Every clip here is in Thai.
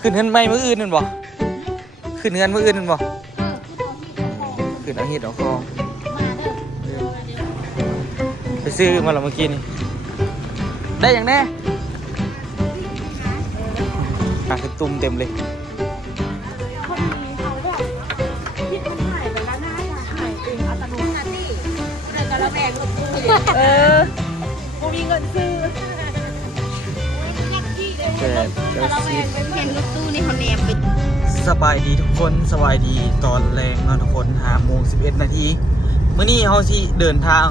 ขึ้นเงินไม่มื้ออื่นนั่นบ่ขึ้นเงินมื้ออื่นนั่นบ่ขึ้นเอาหิดเอาคองไปซื้อมาแล้วเมื่อกี้นี่ได้อย่างแน่ขึ้นตุ่มเต็มเลยกูมีเงินซื้อสบายดีทุกคนสบายดีตอนแรงนะทุกคน5:11 นาทีมื้อนี้เขาสิเดินทาง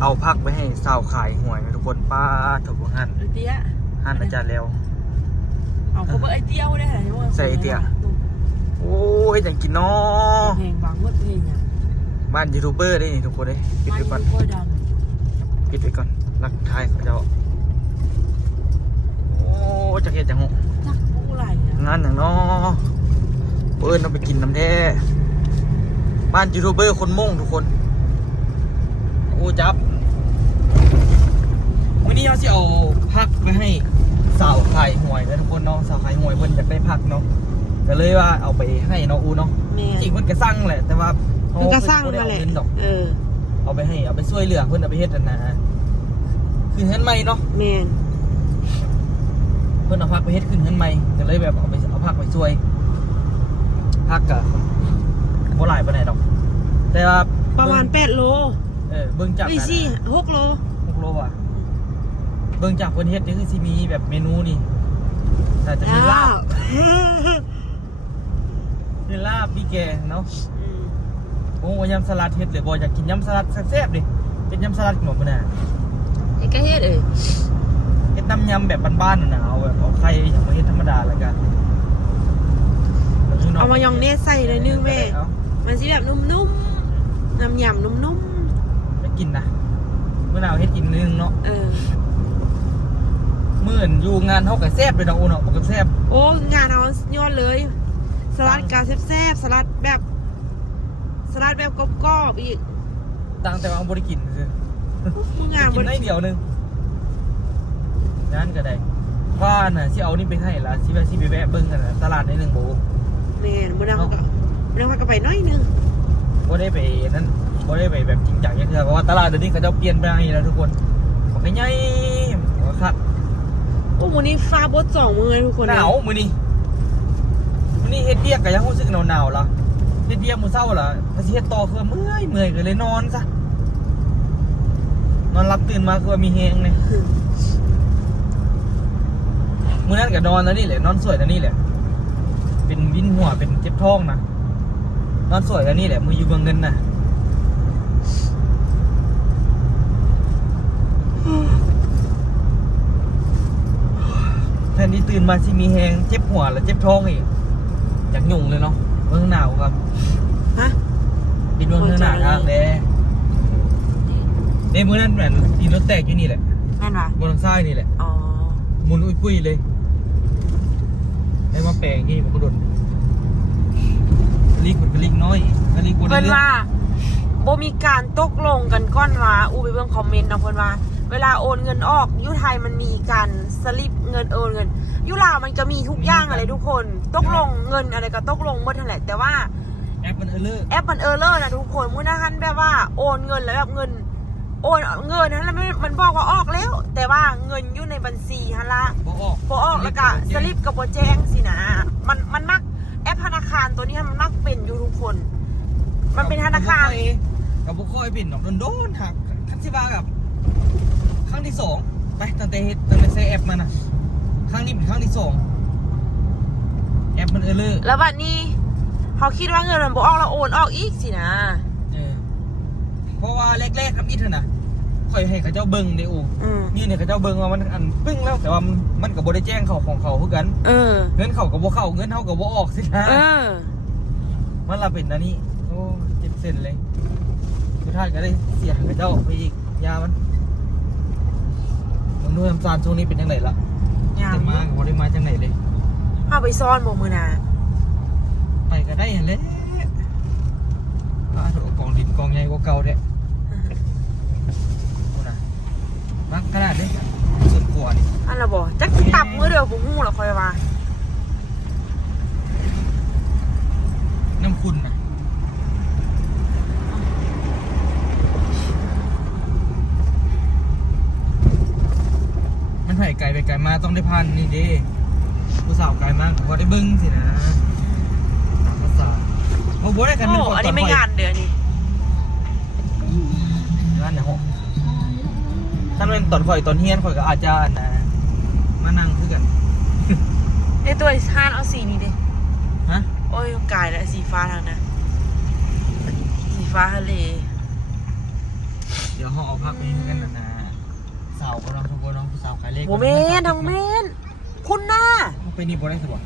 เอาพักไปให้สาวขายหวยนะทุกคนป้าถูกหันเตี้ยหันอาจารย์แล้วเอาเขาบอกไอเตี้ยวได้ไหมใส่ไอเตี้ยโอ้ยอยากกินน้อเพลงบางเมื่อเพลงเนี่ยบ้านยูทูบเบอร์ได้นี่ทุกคนเลยปิดไปก่อนปิดไปก่อนรักทายเขาจะโอ้จะเห็นจังหงงานอย่างน้อเปิ้ลเอาไปกินน้ำแท้บ้านยูทูบเบอร์คนม่งทุกคนโอ้จับวันนี้เราจะเอาพักไปให้สาวขายหวยนะทุกคนเนาะสาวขายหวยเพิ่นอยากได้พักเนาะก็เลยว่าเอาไปให้น้องอูเนาะจริงเพิ่นก็สั่งแหละแต่ว่าเพิ่นก็สั่งมาแหละเอาไปให้เอาไปช่วยเหลือเพิ่นเอาไปเฮ็ดนะคือเฮ็ดใหม่เนาะแม่นเพิ่นเอาพักไปเฮ็ดขึ้นเฮ็ดใหม่ก็เลยแบบเอาพักไปช่วยพักก็บ่หลายปานใดดอกแต่ว่าประมาณ8 โลเบิ่งจากนั้น6 โลว่ะเบิ่งจากเพิ่นเฮ็ดนี่คือสิมีแบบเมนูนี่แต่จะมีลาบมีแกงเนาะโอ้ยำสลัดเฮ็ดเลยบ่อยากกินยำสลัดแซ่บๆดิเป็นยำสลัดขนมบ่น่ะไอ้ก็เฮ็ดเฮ็ดน้ำยำแบบบ้านๆน่ะเอาแบบเอาไข่มาเฮ็ดธรรมดาแล้วกันเอามายองเนสใส่เลยนึงแม่มันสิแบบนุ่มๆน้ำยำนุ่มๆไม่กินนะเมื่อหนาวเฮ็ดกินนึงเนาะมื้ออยู่งานเฮาก็แซ่บเลยเนาะอูเนาะบ่ก็แซ่บโอ้งานเฮายอดเลยสลัดกาแซ่บๆสลัดแบบกรอบๆอีกตั้งแต่ว่าบ่ได้กินซื่องานกินได้เดียวนึงนั่นก็ได้ว่าน่ะสิเอานี่ไปให้ล่ะสิไปแวะเบิ่งกันน่ะตลาดใน1โบแม่นบ่ดังก็ไปน้อยนึงบ่ได้ไปนั่นบ่ได้ไปแบบจริงจังอย่างเดียวเพราะว่าตลาดเดี๋ยวนี้เขาจะเปลี่ยนไปแล้วทุกคนมันก็ใหญ่ก็คักโอ้มื้อนี้ฟ้าบด2มื้อทุกคนหนาวมื้อนี้เฮ็ดเวียกก็ยังรู้สึกหนาวๆล่ะเฮ็ดเวียกมื้อเช้าล่ะมันสิเฮ็ดต่อคือเมื่อยก็เลยนอนซะนอนหลับตื่นมาคือมีแฮงนี่มื้อนั้นก็นอนแล้วนี่แหละนอนสวยแล้วนี่แหละเป็นวินหัวเป็นเจ็บท้องนะนอนสวยแล้วนี่แหละมืออยู่เมืองเงินน่ะแทนที่ตื่นมาสิมีแฮงเจ็บหัวแล้วเจ็บท้องอีกอยากหยุ่งเลยเนาะเมืองหนาวครับฮะบินเมืองหนาวทางเด้มื้อนั้นเหมือนดินรถแตกอยู่นี่แหละแม่นว่ะบนทางซ้ายนี่แหละอ๋อมุนอุ้ยเลยได้มาแปลงที่ผมก็โดนลิกมันก็ลิกน้อยลิกบนเพิ่นว่าบ่มีการตกลงกันก้อนว่าอูไปเบิ่งคอมเมนต์เนาะเพิ่นว่าเวลาโอนเงินออกอยู่ไทยมันมีการสลิปเงินโอนเงินอยู่ลาวมันก็มีทุกอย่างอะไรทุกคนตกลงเงินอะไรก็ตกลงหมดนั่นแหละแต่ว่าแอปมันเออร์เลอร์นะทุกคนมื้อนั้นแบบว่าโอนเงินแล้วแบบเงินโอนเงินนั้นแล้วมันบอกว่าออกแล้วแต่ว่าเงินอยู่ในบัญชีหั่นล่ะบ่ออกแล้วก็สลิปก็บ่แจ้งสินะมันมักแอปธนาคารตัวนี้มันมักเป็นอยู่ทุกคนมันเป็นธนาคารกับบุคคลเป็นโดนหักคันสิว่ากับครั้งที่2ไปตั้งแต่ใช้แอปมันน่ะครั้งนี้เป็นครั้งที่2แอปมันเออร์เลอร์แล้วบัดนี้เขาคิดว่าเงินมันบ่ออกแล้วโอนออกอีกสินะเพราะว่าแรกๆครับอีเถอะนะค่อยให้เขาเจ้าเบิ้งได้อูนี่เนี่ยเขาเจ้าเบิ้งว่ามันอันปึ้งแล้วแต่ว่ามันกับโบได้แจ้งเขาของเขาเพื่อกันเงินเขากับโบเข้าเงินเขากับโบออกสินะมันละเป็นนะนี่โอ้เจ็บเส้นเลยสุดท้ายก็ได้เสียเขาเจ้าไปอีกยามันดูน้ำตาลช่วงนี้เป็นยังไงล่ะได้มากับโบได้มาจังไหนเลยเอาไปซ่อนบ่มือนาไปก็ได้เลยถูกกองดินกองใหญ่กว่าเก่าแท้มักขนาดนี้ส่วนขวานี่อันละบ่จักต นับมือเดียวผมหู้หรอคอยว่าน้ำคุณนะมันไผ่ไก่ไปไก่มาต้องได้พันนี่ดิผู้สาวไก่มากพอได้บึ้งสินะตามภาษาโอ้โหได้กันเป็นคน อันนี้ไม่งานเดือนนี้งานเนี่ยหกถ้าเป็นตอนข่อยตอนเฮียนข่อยก็อาจจะนะมานั่งคือกันในตัวห้านเอาสีนี้ดิฮะโอ้ยกายแล้วสีฟ้าทางนั้นสีฟ้าทะเลเดี๋ยวเขาเอาภาพไปให้กันนะสาวก็ร้องทุกคนร้องสาวขายเลขโบเมนทางเมนคุณหน้าไปนี่โบได้สิบ่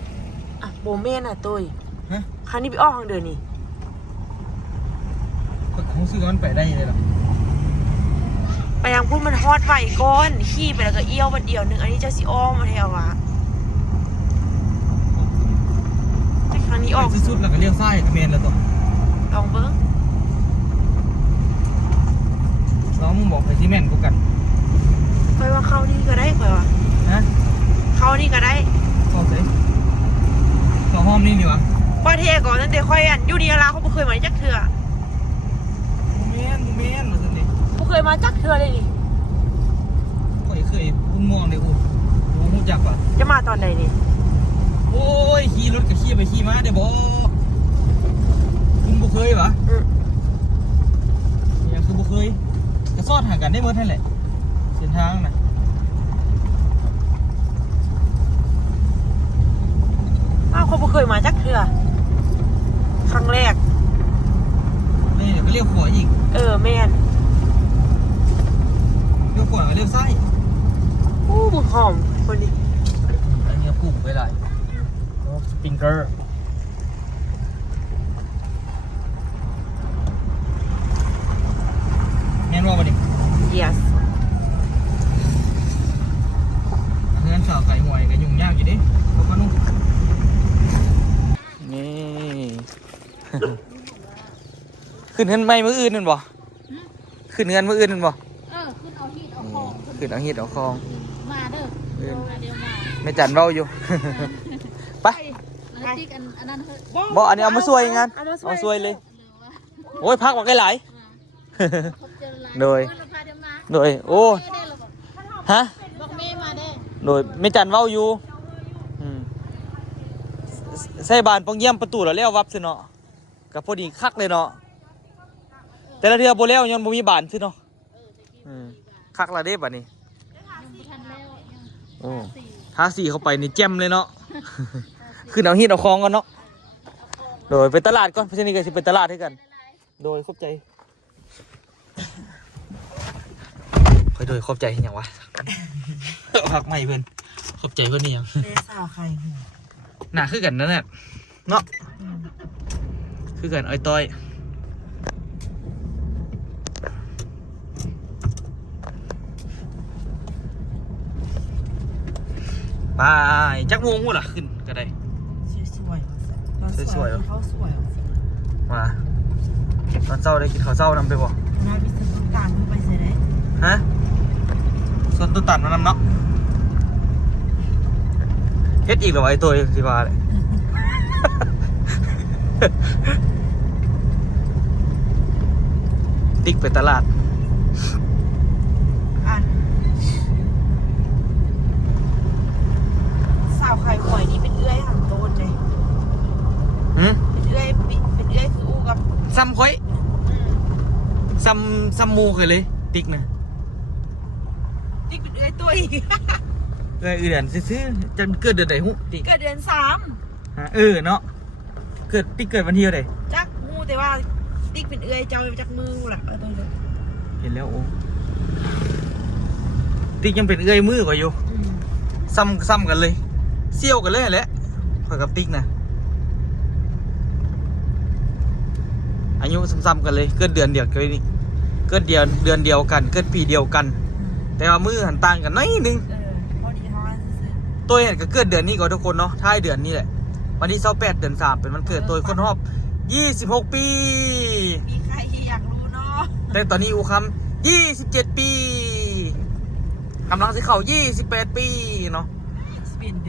อ่ะโบเมนอ่ะตุ้ยฮะครั้งนี้ไปออกทางเดินนี่เขาซื้อมันไปได้ยังไงหรอไปยังพูดมันฮอดไฟก้อนขี้ไปแล้วก็เอี้ยวมันเดียวนึงอันนี้เจ้าสีอ้อมมาแถววะแต่ครั้งนี้ออกสุดๆแล้วก็เลี้ยวซ้ายกับเมนแล้วตัวลองเบิ้งน้องมึงบอกไปซีเมนต์กูกันคอยว่าเข้านี่ก็ได้คอยว่าฮะเข้านี่ก็ได้เข้าสิเข้าห้องนี่นี่วะป้าเทก่อนตั้งแต่คอยอันอยู่นี่ละเขาไม่เคยมาจักเถื่อเมนเหรอสิไม่เคยมาจักเถื่อเลยนี่เคยอุ้มมองเลยอุ้มหูจักปะจะมาตอนไหนนี่โอ้ยขี่รถกับขี่ไปขี่มาเดี๋ยวบอกคุณบุเคยปะเนี่ยคือบุเคยจะซอดห่างกันได้เมื่อท่านแหละเส้นทางนะเขาไม่เคยมาจักเถื่อครั้งแรกนี่เดี๋ยวก็เรียกขวาอีกแมนเรียกขวาเรียกซ้ายบุญหอมคนนี้อันนี้ปุ่มไปเลยสปริงเกอร์แม่นว่าวันนี้ yes เงินสาวไก่หวยก็ยุ่งยากอยู่ดิพวกนุ่งนี่ขึ้นเงินไม่มืออื่นนั่นบ่ขึ้นเงินมืออื่นนั่นบ่ขึ้นเอาฮีดเอาคองขึ้นเอาฮีดเอาคองมาเด้อเดี๋ยวมาไม่จันเบ้าอยู่ไปบ่อันนี้เอามาสวยงานเอาสวยเลยโอ้ยพักว่าไกลหลายโดยโอ้ฮะโดยไม่จันเบ้าอยู่ใส่บานปองเยี่ยมประตูแล้วเลี้ยววับสิเนาะกับพอดีคักเลยเนาะแต่ละเทือโบเลี้ยวยังบ่มีบานสิเนาะคักละเด้บัดนี้โอ้ท้าสีเข้าไปนี่แจ่มเลยเนาะขึ้นเอาฮีดเอาคองกันเนาะโดยไปตลาดก่อนเพราะฉะนั้นก็สิไปตลาดให้กันโดยขอบใจค่อยโดยขอบใจอย่างวะพักใหม่เพื่อนขอบใจเพื่อนนี่ยังสาวใครหนาคือกันนั่นแหละเนาะคือกันอ้อยต้อยไปจักวงหัวล่ะขึ้นก็ได้สวยเขาสวยมาตอนเช้าได้กินข้าวเช้านำไปบ่น่าพิเศษต้นตาลไปเสียได้ฮะส่วนต้นตาลมานำเนาะเฮ็ดอีกเหรอไอ้ตัวที่ว่าเลยติ๊กไปตลาดสาวไข่หวยนี่เป็นเอื้อยหันโตนเลยเป็นเอื้อยคืออูกับซ้ำค่อยซ้ำมูเคยเลยติ๊กนะติ๊กเป็นเอื้อยตัวอีกเดือนซื้อจะเกิดเดือนไหนหูติ๊กเกิดเดือน3เนาะเกิดติ๊กเกิดวันที่อะไรจักหูแต่ว่าติ๊กเป็นเอื้อยเจ้าจักมือหลักตัวเลยเห็นแล้วโอ้ติ๊กยังเป็นเอื้อยมือกว่าอยู่ซ้ำกันเลยเซี่ยวกันเลยแหละข่อยกับติ๊กนะอายุซ้ำๆกันเลยเกิดเดือนเดียวกันนี่เกิดเดือนเดียวกันเกิดปีเดียวกันแต่ว่ามือหันต่างกันนิดนึงตัวเห็นก็เกิดเดือนนี้ก่อนทุกคนเนาะท้ายเดือนนี้แหละวันที่28 เดือน 3เป็นวันเกิดตัวคนรอบ26 ปีมีใครอยากรู้เนาะแต่ตอนนี้อูคำ27 ปีกำลังจะเข้า28 ปีเนาะ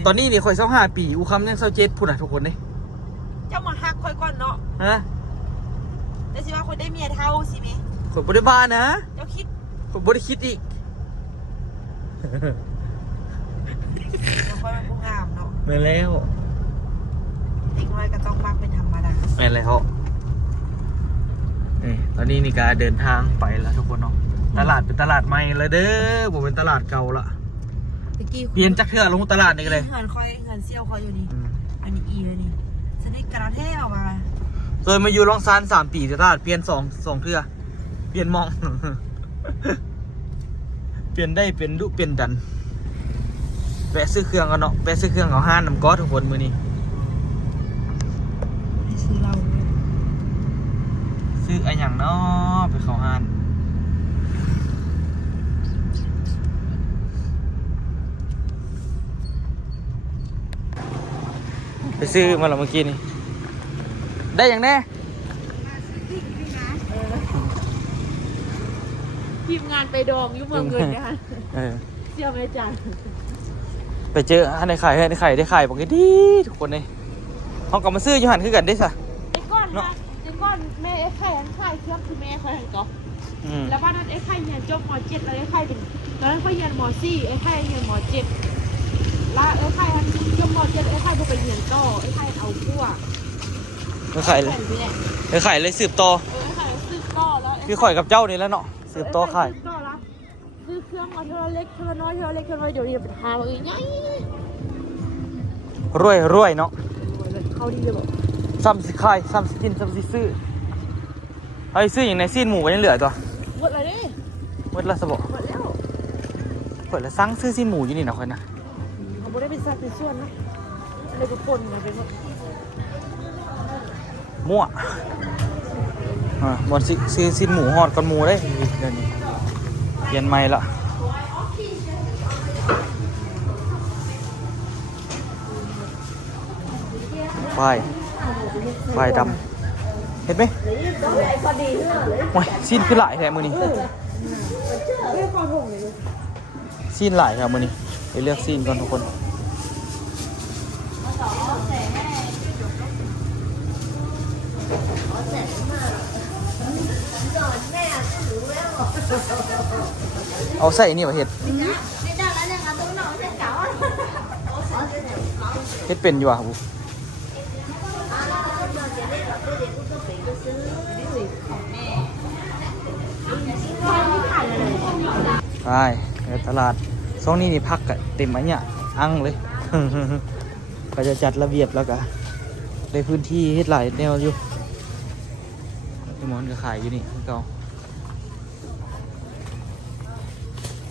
ตอนนี้นี่ข่อย25 ปีอูคำยัง27พุ่นน่ะทุกคนนี่ เจ้ามาฮักค่อยก่อนเนาะ ฮะ แต่สิว่าคนได้เมียเท่าสิแม่ ข่อยบ่ได้บ้านะ เจ้าคิด ข่อยบ่ได้คิดอีก เจ้าค่อยมันผู้งามเนาะ แม่นแล้ว เด็กน้อยก็ต้องมักเป็นธรรมดา แม่นแล้วนี่ตอนนี้นี่ก็เดินทางไปแล้วทุกคนเนาะตลาดเป็นตลาดใหม่แล้วเด้อบ่เป็นตลาดเก่าละ ตะกี้ เปลี่ยนจากเทื่อลงตลาดนี่ก็เลย เงินค่อยเงินเซี่ยวค่อยอยู่นี่อันนี้อีเลยนี่ฉันได้กระเทออกมา เคยมาอยู่ลองซาน3 ปีแต่ตลาดเปลี่ยน2เทื่อเปลี่ยนมอง เปลี่ยนได้เป็นดุเปลี่ยนดันแวะซื้อเครื่องกันเนาะแวะซื้อเครื่องเอาห้านน้ำก๊อทุกคนมื้อนี้ ให้ซื้อเราด้วย ซื้ออะไรอย่างเนาะไปเข้าห้านไปซื้อมาแล้วเมื่อกี้นี่ได้อย่างแน่ ทีมงานไปดองยุ่เมืองเงินนะคะ เซี่ยวไหมจ๊ะ ไปเจอในไข่ได้ไข่บอกดีทุกคนเลยเขากลับมาซื้อยูหันคือกันได้สะ ไอ้ก้อนนะไอ้ก้อนแม่ไอ้ไข่อันไข่เครื่องคือแม่เขาหันก็แล้วบ้านนั้นไอ้ไข่เรียนจบม.7แล้วไอ้ไข่เป็นตอนนั้นเขาเรียนม.4ไอ้ไข่เรียนม.7แล้วไอ้ไข่จบม.7ไอ้ไข่ไปเรียนต่อไอ้ไข่เอาขั้ว ได้ไข่เลยได้ไข่เลยสืบต่อ ไอ้ไข่ซื้อต่อแล้ว พี่ข่อยกับเจ้านี่แล้วเนาะสืบต่อไข่ ซื้อเครื่องมาเท่าเล็กเท่าน้อยเท่าเล็กเท่าน้อยเดี๋ยวนี้เป็นหาว่าไง รวยเนาะ เขาดีเลยบอก ซ้ำสิไข่ซ้ำสิกินซ้ำสิซื้อเฮ้ยซื้ออย่างในซีนหมูก็ยังเหลือตัว หมดเลยดิ หมดละสบ หมดแล้ว เปิดแล้วสั่งซื้อซีนหมูอยู่นี่นะคนนะ เขาไม่ได้เป็นสัตว์เป็นส่วนนะอะไรเป็นปนกันเป็น มั่วบอลซื้อซีนหมูหอดก่อนหมูได้เดี๋ยวนี้เย็นไม่ละไฟดำเห็นไหมโอ้ยซีนคือหลายแถมมือนี้ซีนหลายแถมมือนี้ไปเลือกซีนก่อนทุกคนเอาใส่นี่มาเห็ดเห็ดเป็นอยู่อ่ะไปตลาดช่วงนี้นี่พักกันเต็มอันเนี่ยอังเลย ก็จะจัดระเบียบแล้วก็ได้พื้นที่เฮ็ดหลายแนวอยู่ที่มอนก็ขายอยู่นี่เก่า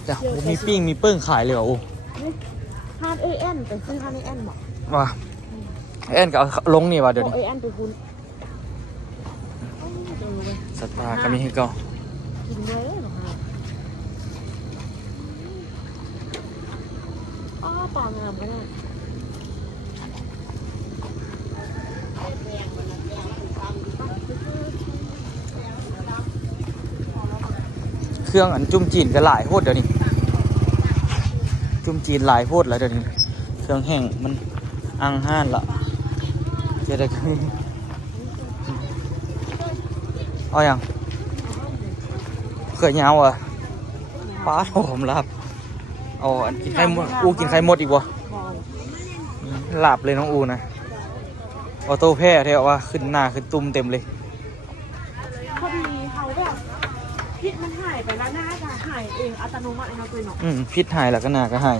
แต่มีปิ้งมีเปิ้งขายเลยเหรอโอ้ ฮาร์ดAN ไปซื้อฮาร์ดANบอก ว่าแอนก็เอาลงนี่ว่ะเดี๋ยวนี้ AN ไปคุณ สัตว์ป่าก็มีให้เก่า กินเลยเหรอคะอ๋อปลางามก็ได้ เครื่องอันจุ่มจีนก็หลายโพดเดี๋ยวนี้จุ่มจีนหลายโพดแล้วเดี๋ยวนี้เครื่องแห้งมันอังห้านละจะได้เอาอย่างเขื่อนยาวอ่ะป้าผมลาบเอาอันกินไข่มดอูกินไข่มดอีกวะลาบเลยน้องอูนะออโต้แพ้เท่าว่าขึ้นหน้าขึ้นตุ้มเต็มเลย พอดีเขาแบบพิษมันหายไปแล้วหน้าจะหายเองอัตโนมัตินะตัวเนาะ พิษหายแล้วก็หน้าก็หาย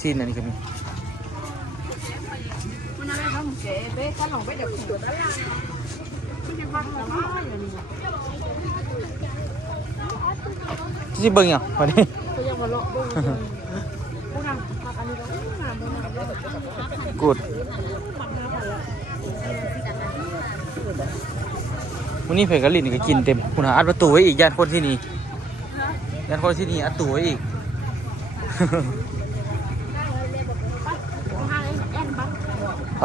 ซีนอันนี้ก็มี มันอะไรนะผมเก๋เบ๊กันหลงไปเดี๋ยวผมตลาดที่จะพักมาบ้านอย่างนี้ ที่เบิ้งอย่างวันนี้ ก็ยังมาเลาะบ้างพวกนางพักอันนี้ก็งามงาม กูดวันนี้เผยกะลินก็กินเต็มคุณหาอัดประตูไว้อีกย่านคนที่นี่ย่านคนที่นี่อัดตัวไว้อีก ไป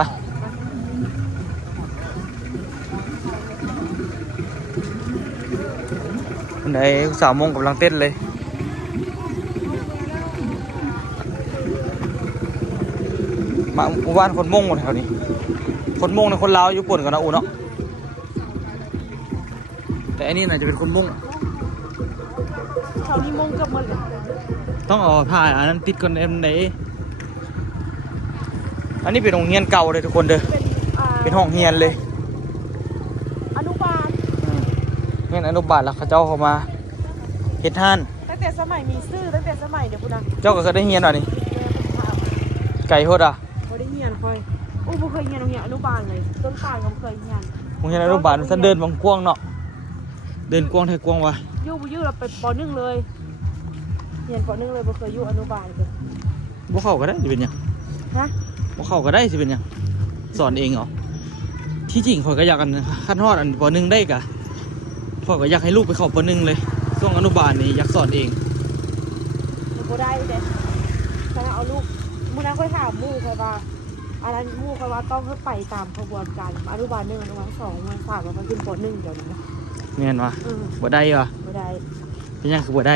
คนไหน3 โมงกำลังเต้นเลย มาหมู่บ้านคนมงหมดแถวนี้คนมงในคนลาวอยู่ป่นกันนะอูเนาะแต่อันนี้น่าจะเป็นคนมง เขานี่มงกับมันเลย ต้องเอาถ่ายอันนั้นติดกันเอ็มไหนอันนี้เป็นโรงเรียนเก่าเลยทุกคนเด้อเป็นห้องเรียนเลย อนุบาล เรียนอนุบาลแล้วเขาเจ้าเข้ามาเฮ็ดท่าน ตั้งแต่สมัยมีซื่อตั้งแต่สมัยเดี๋ยวพูดนะ เจ้าก็เคยได้เรียนหน่อยนี่ไก่โหดอ่ะ เขาได้เฮียนคอยอู้บ่เคยเฮียนโรงเรียนอนุบาลเลยต้นป่านก็บ่เคยเฮียน โรงเรียนอนุบาลมันเดินบางกว้างเนาะเดินกว้างไทยกว้างวะ ยู่บ่ยู่เราไปป .1 เลยเฮียนป .1 เลยบ่เคยอยู่อนุบาลเลย บ่เข้าก็ได้สิเป็นหยัง ฮะ บ่เข้าก็ได้สิเป็นหยังสอนเองเหรอที่จริงข่อยก็อยากกันขั้นฮอดอันป .1 ได้กะข่อยก็อยากให้ลูกไปเข้าป .1 เลยช่วงอนุบาลนี่อยากสอนเอง บ่ได้เด้ถ้าเอาลูกมื้อนั้นค่อยถามหมู่ค่อยว่าอันนั้นหมู่ค่อยว่าต้องไปตามกระบวนการอนุบาล1อนุบาล2อนุบาล3แล้วก็ขึ้นป .1 เดี๋ยวนี้นะ แม่นวะบ่ได้วะ บ่ได้ เป็นหยังคือบ่ได้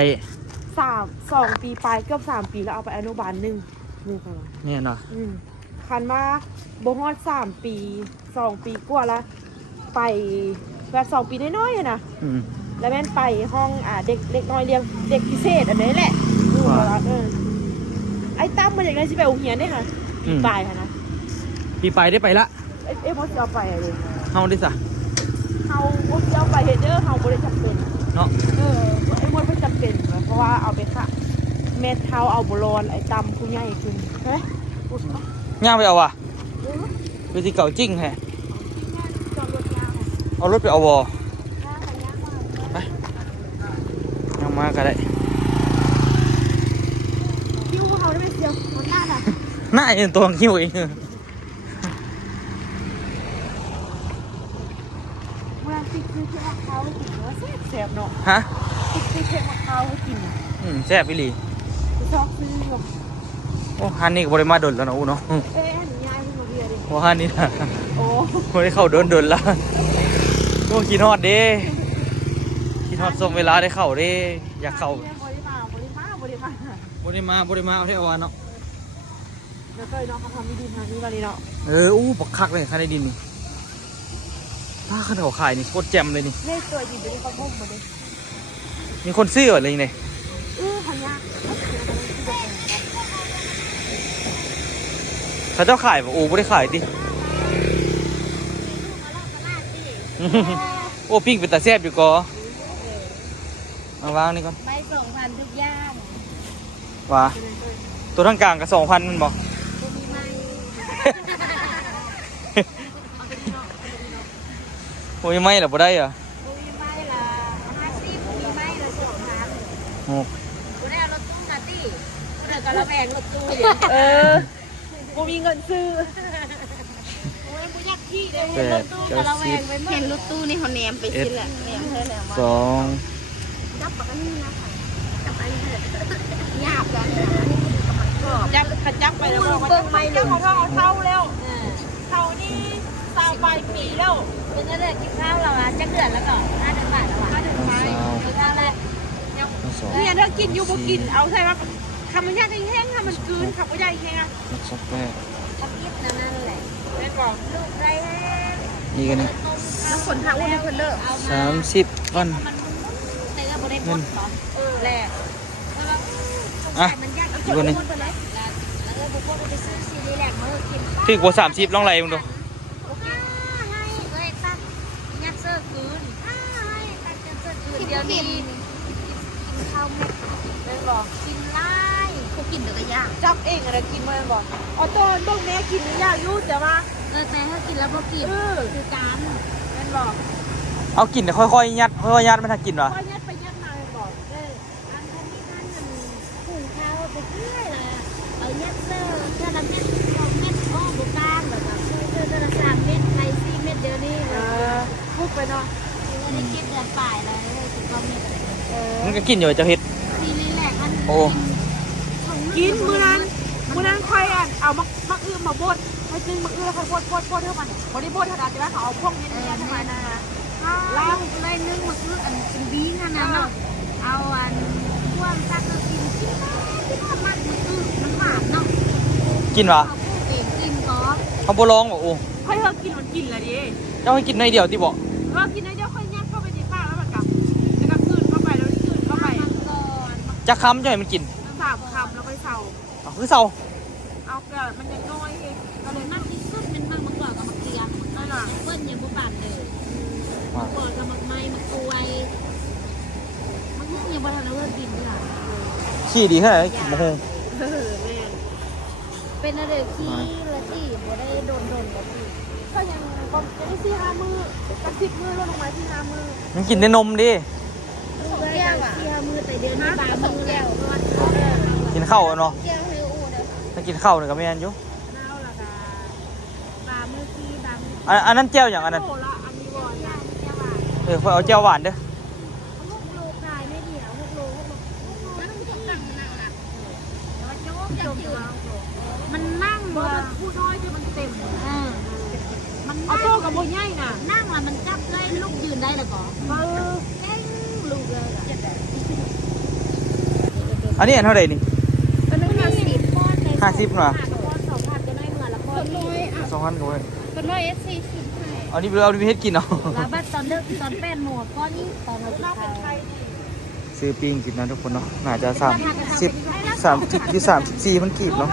2 ปีปลายเกือบ3 ปีแล้วเอาไปอนุบาล1หมู่ค่อยว่า แม่นวะ คันมาบ่ฮอด3 ปี2 ปีกว่าละไปแบบ2 ปีน้อยๆอะนะ แล้วแม่นไปห้องเด็กน้อยเลี้ยงเด็กพิเศษอันนี้แหละไอ้ตั้มมันอย่างไรสิไปโรงเรียนได้ค่ะปีปลายค่ะนะ ปีไปได้ไปละ เอ้ยมดจะเอาไปเลย เฮาได้ซะ เฮามดจะเอาไปเฮเดอร์เฮาบ่ได้จำเป็น เนาะ ไอ้มดไม่จำเป็นเพราะว่าเอาไปค่ะเม็ดเฮาเอาบอลอนไอ้ตั้มผู้ใหญ่ขึ้นใช่ไหม ย่างไปเอาว่ะไปที่เก่าจริงแฮะ จอดรถยาง เอารถไปเอาวอ ย่างไปย่างมา ไปย่างมาก็ได้ คิวเขาได้ไหมเสียวมันหน้าน่ะ หน้าเองตัวคิ้วเอง เวลาติ๊กซื้อเค้กมะพร้าวให้กินเนาะแซ่บเนาะ ฮะ ติ๊กซื้อเค้กมะพร้าวให้กิน แซ่บอีหลี ชอบซื้อแบบ โอ้ฮันนี่ก็บริมาดนแล้วนะอูเนาะ เอ๊ะหนูยายคุณมาเรียดิ ว่าฮันนี่นะ โอ้ บริเข้าดนแล้วโอ้กินฮอดเด้กินฮอดส่งเวลาได้เข้าเด้อยากเข้า บริมา บริมาเอาที่เอาวานเนาะ แล้วก็น้องเขาทำไม่ดีทางนี้มาดีเนาะ อู้ปักคักเลยข้าในดินนี่ถ้าข้าเขาขายนี่โคตรแจ่มเลยนี่ เล่ตัวจริงเป็นเขาพุ่มมาดิ มีคนซื้ออะไรเนี่ย พันยา เขาเจ้าขายป่ะโอ้ไม่ได้ขายดิ โอ้ปิ้งเป็นตาแซ่บอยู่ก่อมาวางนี่ก่อน ไป2,000ทุกอย่าง ว่าตัวทั้งกลางกับ2,000มันบอก บ่มีไม้ โอ้ยไม่หรอบ่ได้เหรอ บ่มีไม้ละ50บ่มีไม้ละ2,000 โอ้ บ่ได้เอารถตู้น่ะติบ่ได้ก็ระแวงรถตู้ กูมีเงินซื้อ โอ้ยบ่อยากขี่เด้ แปดเก้าสิบ เห็นรถตู้นี่เขาแนมไปสิแหละแนมเท่าแล้ว สอง จับปากกันนี่นะคะจับไปยากกัน จับขัดจับไปแล้วบอกว่าจะไม่เรื่องของเขาเท่าแล้วเท่านี่สาวปลายปีแล้ว เป็นนั่นแหละกินข้าวเราจะเดือดแล้วก็5,000 บาทแล้วอ่ะ5,000 บาทแล้วแหละ สอง เนี่ยถ้ากินอยู่บ่กินเอาใช่ไหมคำมันยากแห้งๆคำมันกืนคำมันใหญ่แห้งอ่ะ สองแปด ทำยิบนั่นแหละ แม่บอก ลูกไรแห้ นี่กันนี่ แล้วคนทางอ้วนเพิ่นเลิก 30ก้อน มันแต่ก็บ่ได้หมดหรอแหละ อ่ะ มันยาก อีกคนหนึง ไปเลยแล้วบุกเข้าไปซื้อซีรีส์แหลกมากิน ถึงกว่า30ลองไรมึงดู ให้เอ้ยตักยัดเสื้อคืนให้ตักยัดเสื้อคืนเดี๋ยวนี้กินข้าวเม็ด แม่บอก กินไล่เขากินแต่ก็ยาก จับเองอะไรกินมาบอกอ๋อตอนต้องแม่กินยากยุ่แต่ว่า แต่ถ้ากินแล้วพอกินคือการ แม่บอก เอากินแต่ค่อยๆยัดค่อยๆยัดไม่ทันกินวะ พอยัดไปยัดมาบอก อันนี้ท่านหุงข้าวไปเรื่อยเลยเอายัดเสื้อเท่าละเม็ด2 เม็ดอ้อบุกการแบบเท่าละ3 เม็ดไป4 เม็ดเดี๋ยวนี้ พูดไปเนาะ วันนี้คิดเดือนป่ายแล้วถึง2 เม็ด มันก็กินอยู่เจ้าเฮ็ด ซีรีส์แหลกมัน โอ้ กินมื้อนั้นค่อยเอามักอื้อมาบดให้จึงมักอื้อแล้วค่อยบดเท่ามันบ่ได้บดเท่านั้นใช่ไหมเขาเอาพวกนี้เนี่ยทำไมนะ ลาบเลยนึ่งมาคืออันเป็นบีงานนั้นเนาะเอาอันพ่วงซักก็กินที่มันมันคือมันหวานเนาะ กินวะ เอาพูดเองกิน เขาบ่ลองบอกโอ้ ค่อยเลิกกินมันกินเลยดิ เจ้าให้กินในเดียวที่บอก เลิกกินได้เดี๋ยวค่อยยัดเข้าไปในปากแล้วมันกลับแล้วก็คืนเข้าไปแล้วคืนเข้าไป จะค้ำจะให้มันกิน 3 คำแล้วค่อยเซา เอาคือเศร้า เอาเกลือมันยังน้อยเองก็เลย มากที่สุดเป็นมากมันกว่ากับมักเตียง นั่นน่ะ เปิ้ลยังบ่ปานเลยมันกว่ากับมักไม้มักกล้วยมันยังบ่ทันได้เลิกกินเลย ขี้ดีแค่ไหนกินมะฮง แม่น เป็นอะไรที่ละที่บ่ได้โดนกับพี่ ก็ยังก็จะได้4 5 มื้อกับ10 มื้อลดลงมาที่5 มื้อ มันกินในนมดิ แก้วอ่ะที่มือแต่เดือนนี้บามือแก้วนวด กินข้าวเนาะ แก้วให้อูเด้อ ถ้ากินข้าวเนี่ยก็ไม่อันอยู่ น้าวละกาบามือที่บามือ อันนั้นแจ่วอย่างอันนั้น โอ้ละอันนี้วอนนะ แก้วหวาน เพื่อเอาแจ่วหวานเด้อ 6 โลขายไม่เดียว6 โลมันต้องนั่งนั่งอ่ะแล้วโจ๊กจะจืดมันนั่ง เพราะ ว่า มันพูดน้อยจนมันเต็ม มัน เอาโต้กับโบใหญ่น่ะ นั่งแล้วมันจับได้ลูกยืนได้แล้วก็เก่งลูกเลย อันนี้อันเท่าไหร่นี่ เป็น50 ก้อนเลย 50เหรอ ก้อน2,000ก็ได้เมื่อละก้อนนี่ 2,000กว่า เป็นร้อย40ให้ เอานี่เอาไปเฮ็ดกินเอา แล้วบัดตอนเลิกตอน8 โมงก้อนนี้ตอนเรากินข้าว ซื้อปิ้งกินนะทุกคนเนาะน่าจะ34มันกีบเนาะ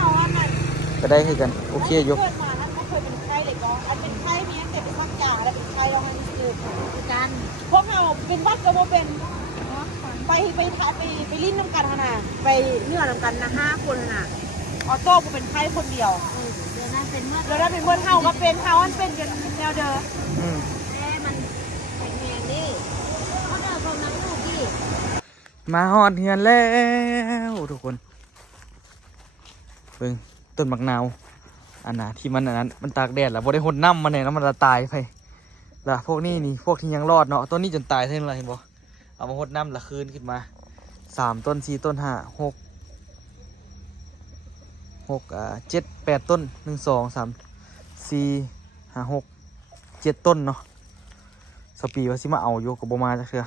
ก็ได้ให้กันโอเคอยู่ เกิดมานั้นไม่เคยเป็นไข้เลยก็อันเป็นไข้มีตั้งแต่เป็นซักยาแล้วเป็นไข้เราให้ซื้อ กัน พวกเราเป็นวัดก็บ่เป็นไปลิ้นน้ำกันขนาดไปเนื้อน้ำกันนะ5 คนขนาดออโต้กูเป็นไข้คนเดียว เดี๋ยวนั้นเป็นเมื่อ แล้วเป็นเมื่อเท่าก็เป็นเท่าอันเป็นกันแนวเดิม อืม มันแข็งแรงนี่เขาเดินตรงนั้นลูกพี่ มาฮอดเฮือนแล้วทุกคนเบิ่งต้นมะนาวอันน่ะที่มันอันนั้นมันตากแดดแล้วบ่ได้หดน้ำมันเนี่ยแล้วมันจะตายไปล่ะพวกนี้นี่พวกที่ยังรอดเนาะต้นนี้จนตายเท่านั้นเลยเห็นบ่เอามาหดน้ำละคืนขึ้นมา3 ต้น4 ต้น5 6 7 8 ต้น1 2 3 4 5 6 7 ต้นเนาะสปีว่าสิมาเอาอยู่กับบ่มาจักเทื่อ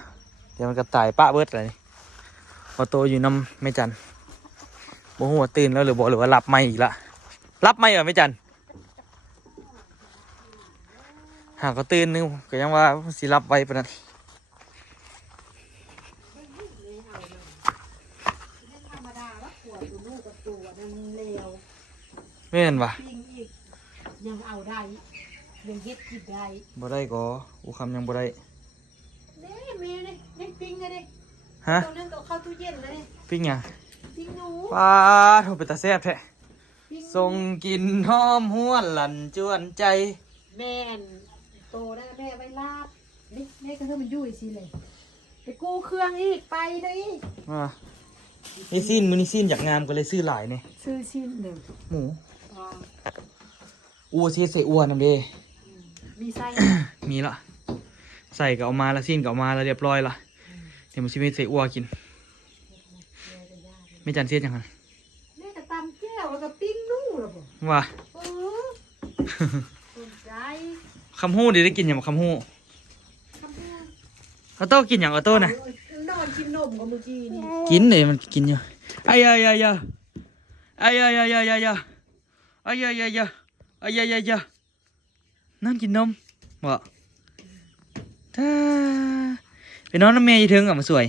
เดี๋ยวมันก็ตายปะเบิดเลยพอโตอยู่น้ำไม่จันบ่ฮู้ว่าตื่นแล้วหรือบ่หรือว่าหลับไม่อีกละรับไม่เหรอไม่จันหากก็ตื่นนึงก็ยังว่าสิรับไว้ปานนั้นแม่นว่ะ ยังเอาได้ยังเฮ็ดกินได้ บ่ได้ก็อูคำยังบ่ได้ นี่มีนี่ปิ้งเลยดิ ฮะ ตัวนึงก็เข้าตู้เย็นเลย ปิ้งหยัง ปิ้งหนู ป้าโทรไปตาแซ่บแท้ส่งกลินหอมหวนหลั่นจวนใจ แม่นโตได้แม่ไปลาบนี่แม่ก็เธอมันยุ่ยสิเลยไปกู้เครื่องอีกไปดิ ว่านี่สิ้นมื้อนี้สิ้นอยากงามก็เลยซื้อหลายเนี่ย ซื้อชิ้นเดิม หมูอ้วนใส่อ้วนนำเด้ มีไส้ มีละใส่ก็เอามาแล้วสิ้นก็เอามาแล้วเรียบร้อยละเดี๋ยวมันชิมใส่อ้วกินไม่จันเสียจังหัน แม่ก็ตำแก้วแล้วก็ปิ้งนู่หรอบ่ ว่า สนใจ คำฮู้เดี๋ยวได้กินอย่างคำฮู้ออโต้กินอย่างออโต้นะ นอนกินนมกับเมื่อกี้นี่ กินเลยมันกินอยู่ไอ้ยายายาไอ้ยายายายาไอ้ยายายาไอ้ยายายานั่นกินนมบ่ถ้าไปนอนน้ำเมย์ถึงอ่ะมาสวย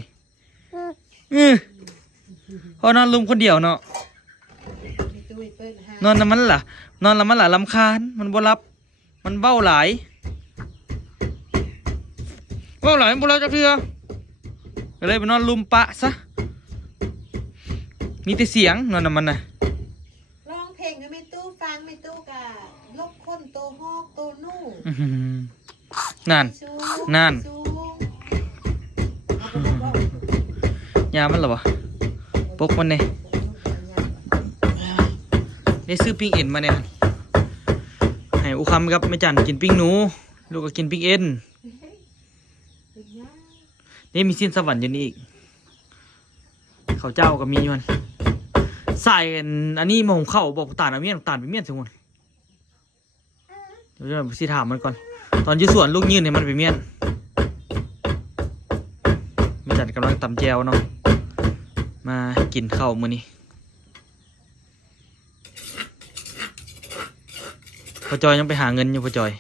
พอนอนลุมคนเดียวเนาะนอนน้ำมันล่ะนอนแล้วมันล่ะรำคาญมันบ่รับมันเบ้าหลายเบ้าหลายมันบ่รับจักเทื่อก็เลยไปนอนลุมปะซะมีแต่เสียงนอนน้ำมันน่ะ ร้องเพลงให้แม่ตู้ฟังแม่ตู้กะลกคนโตฮอกโตนู่ อื้อหือนั่น นั่น ยามันเหรอวะปกมันเนี่ยได้ซื้อปิ้งเอ็นมาเนี่ยให้อุคำกับแม่จันกินปิ้งหนูลูกก็กินปิ้งเอ็นนี่มีสิ้นสวรรค์อยู่นี่อีกเขาเจ้าก็มีอยู่มันใส่อันนี้มาหุงข้าวบอกตาลเอาเมียนตาลไปเมียนสิมันเดี๋ยวจะสิถามมันก่อนตอนอยืดสวนลูกยืนเนี่ยมันไปเมียนแม่จันกำลังตำแจวเนาะมากินข้าวมื้อนี้ พ่อจอยยังไปหาเงินอยู่พ่อจอย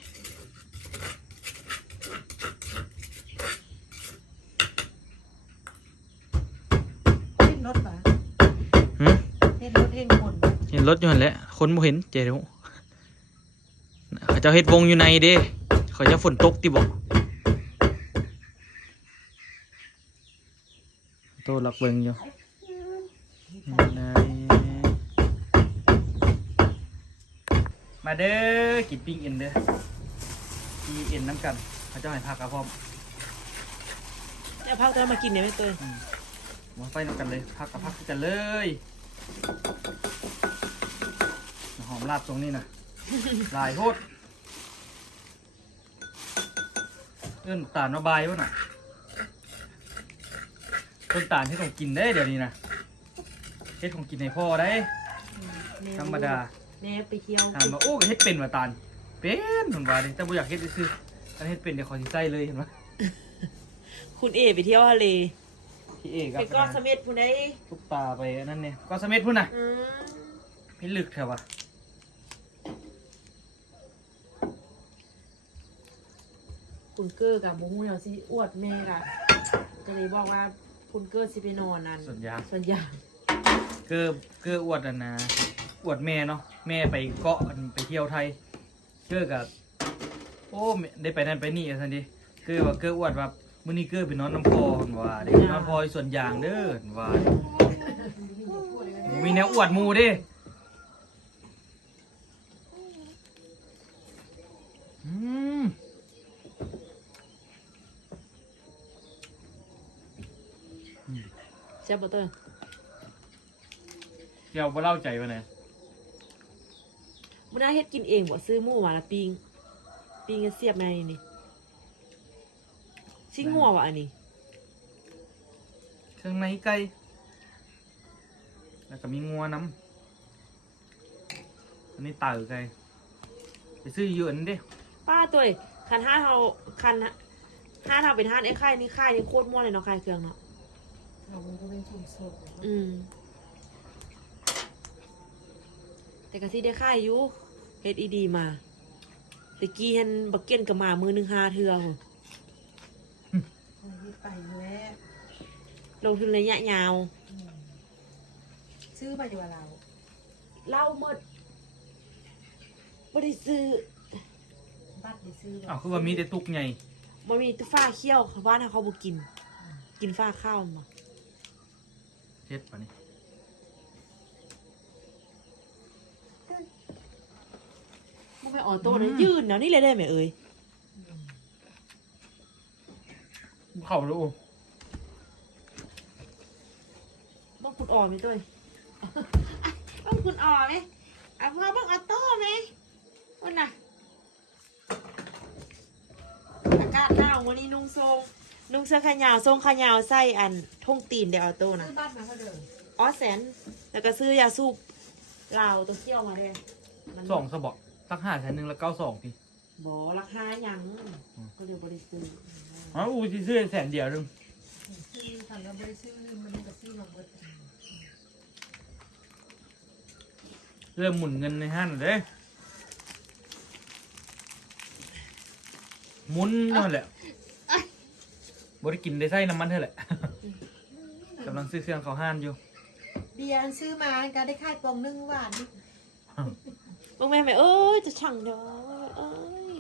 เห็นรถปะ หืม เห็นรถเห็นคน เห็นรถอยู่หันแหละคนบ่เห็นเจ๊เดี๋ยวเขาเจะเฮ็ดวงอยู่ในเด้เขาจะฝนตกติบอกโตหลักเบิงอยู่มาเด้อกินปิ้งเอ็นเด้อกินเอ็นน้ำกันเขาเจะให้พักกับพร้อม เดี๋ยวพักจะมากินเนี่ยไม่เตย มาไฟน้ำกันเลยพักกับพักกันเลยหอมลาบตรงนี้นะ ลายโคตรเรื่องตาลมาบายวะน่ะต้นตาลที่ต้องกินได้เดี๋ยวนี้นะเฮ็ดของกินให้พ่อได้ธรรมดา แม่ไปเที่ยว ถามมาโอ้ก็เฮ็ดเป็นว่ะตาลเป็นผมว่าดิแต่บ่อยากเฮ็ดซื่อๆอันเฮ็ดเป็นเดี๋ยวขอสิใส่เลยเห็นปะ คุณเอไปเที่ยวทะเล พี่เอกครั ไป บ ก้อนเสม็ดผู้ใด ทุกตาไปนั่นเนี่ยก็สะเม็ดพุ่นน่ะพี่ลึกแถววะ คุณเกอร์กับบูฮูเราสิอวดแม่กะก็เลยบอกว่าคุณเกอร์สิไปนอนนั่น ส่วนยาง ส่วนยาง เกืออวดอ่ะนะอวดแม่เนาะแม่ไปเกาะไปเที่ยวไทยเกือกับโอ้ได้ไปนั่นไปนี่สันดิเกือว่าเกืออวดว่ามื้อนี้เกือไปนอนน้ำพอหั่นว่าได้นอนพอส่วนยางเด้อหั่นว่ามีแนวอวดหมู่เด้อืม ใช่ปะเตอร์ เดี๋ยวบ่เล่าใจวะเนี่ย มื่อน่าเฮ็ดกินเองบ่ซื้อหมูมาละปิ้งก็เสียบในนี่ชิ้นงัววะอันนี้ เครื่องในไก่แล้วก็มีงัวน้ำอันนี้เต่าไก่ไปซื้อเยอะนั่นเด้ ป้าตัวคันห้าเท่าเป็นห้าไอ้ไข่นี่ไข่นี่โคตรม่วนเลยเนาะไข่เครื่องเนาะ เรามันก็เป็นชุมชน แต่กะที่ได้ไข่อยู่เฮ็ดอีดีมาตะกี้เห็นบักเก็นกับหมามือหนึ่ง5 เทื่อโห ไปแล้ว ลงทุนระยะยาว ซื้อมาอยู่ว่าเรา เหล้าหมดบ่ได้ซื้อ บัตรได้ซื้อ อ้าวคือว่ามีแต่ตุกใหญ่ บ่มีแต่ฟ้าเคี้ยวบ้านเขาบ่กินฟ้าข้าวมา เฮ็ดป่ะนี่ บ่ไปออโต้เลยยืนเนาะนี่เลยได้ไหมเอ่ย เข้าแล้วโอ้ ต้องคุณออไหมด้วย ต้องคุณออไหมอ่ะพ่อบ้างออโต้ไหมวันน่ะอากาศหนาววันนี้นุ่งเสื้อขายาวทรงขายาวใส่อันท่งตีนเดี๋ยวออโต้นะ ซื้อบัตรมาเท่าเดิม อ๋อแสนแล้วก็ซื้อยาสูบเหล้าตัวเขี้ยวมาเลยมัน 2 สบอกสัก5,100แล้ว92พี่ บ่ราคายังก็เดี๋ยวบริสุทธิ์ อ๋ออู้สิซื้อแสนเดียวนึง ซื้อสั่งเราไม่ได้ซื้อมันก็ซื้อมาเบิด เริ่มหมุนเงินในห้างเด้หมุนนั่นแหละบ่ได้กินได้ใส่น้ำมันเท่าแหละกำลังซื้อเครื่องเขาห้านอยู่ เบียร์ซื้อมาก็ได้ค่ายกล่องนึงหวาน บางแม่เอ้ยจะช่างเดี๋ยวเอ้ย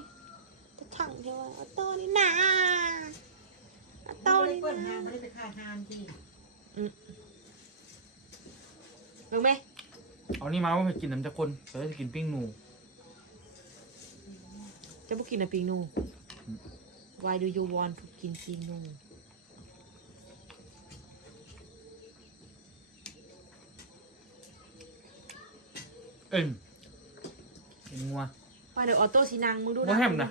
จะช่างเดี๋ยวออโต้นี่นะออโต้ ไม่ได้ นี่ เปิด นะ งานไม่ได้ไปขายงานที่ บางแม่ เอานี่มาว่าไปกินน้ำจะคนเดี๋ยวจะกินปิ้งหนู จะบุกินอะปิงนู Why do you want to กินปิงนู เอ็นเป็นงัว ไปเดี๋ยวออโต้สีนางมึงดู บ่แฮมนะ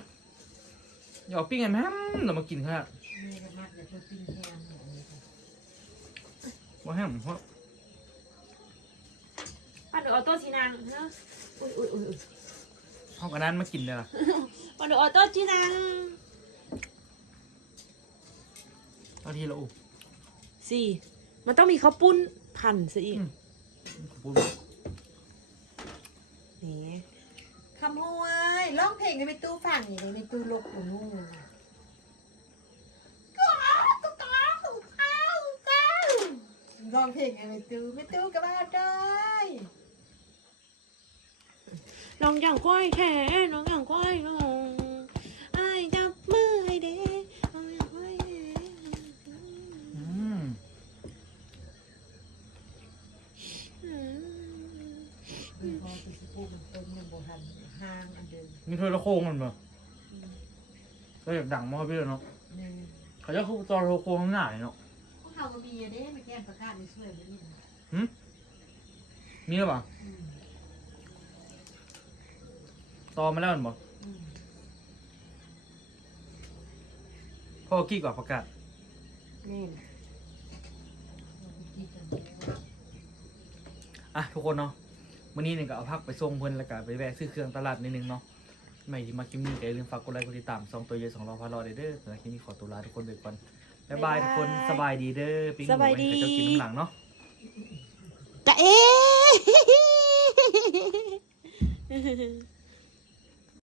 อย่าเอาปิ้งแฮมเรามากินค่ะ แม่ก็มักจะไปปิ้งแฮม บ่แฮมเพราะ ไปเดี๋ยวออโต้สีนางเนาะอุ้ย ห้องอันนั้นมากินเลยล่ะ ไปเดี๋ยวออโต้สีนาง ตอนที่เราอู้ สี่มันต้องมีข้าวปุ้นพันซะอีก พูด นี่ คำห้วย องเพลงให้แม่ตู้ฟังอย่างนี้แม่ตู้ลกอยู่นู่นร้องเพลงให้แม่ตู้ก็มาได้ น้องอย่างก้อยแค่น้องอย่างก้อยน้องไอ้จับมือให้เด้น้องอย่างก้อยแค่ พอไปสิพูดมันเป็นยังโบหันห้างอันเดิม มีเธอละโค้งมันบ่ก็อยากดังมากพี่เนาะ นี่ เขาจะคู่จอโค้งหน้าเนาะ พวกเขาก็มีเด้มาแก้ประกาศในช่วยไม่ได้ มีหรือเปล่าตอมาแล้วมันบ่พ่อกี้กว่าประกาศ นี่ อ่ะทุกคนเนาะวันนี้เนี่ยก็เอาพักไปส่งเพิ่นแล้วก็ไปแวะซื้อเครื่องตลาดนิดนึงเนาะไม่ที่มาคลิปนี้ก็อย่าลืมฝากกดไลค์กดติดตาม2ตัวเยอะ2รอพารอเด้อสำหรับคลิปนี้ขอตัวลาทุกคนไปก่อนบ๊ายบายทุกคนสบายดีเด้อปิ้งหมูไว้ให้เจ้ากินน้ำหลังเนาะ จะเอ๊